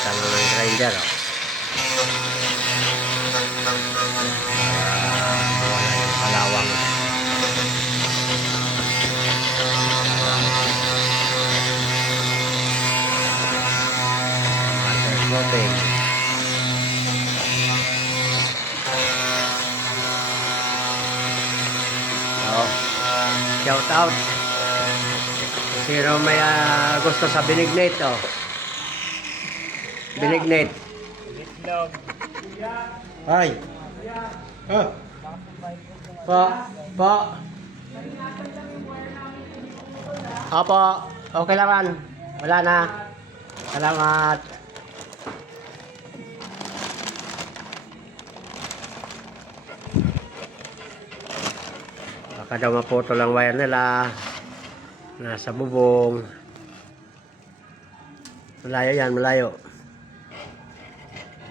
Palitan mo ng grinder, oh. Wala yung kalawang. Floating. So, shout out. Sino may gusto sa binignate, oh. Binignate. Itlog. Ay. Po. Opo. Okay lang man. Wala na. Salamat. Baka daw maputo lang wire nila. Nasa bubong. Malayo yan, malayo.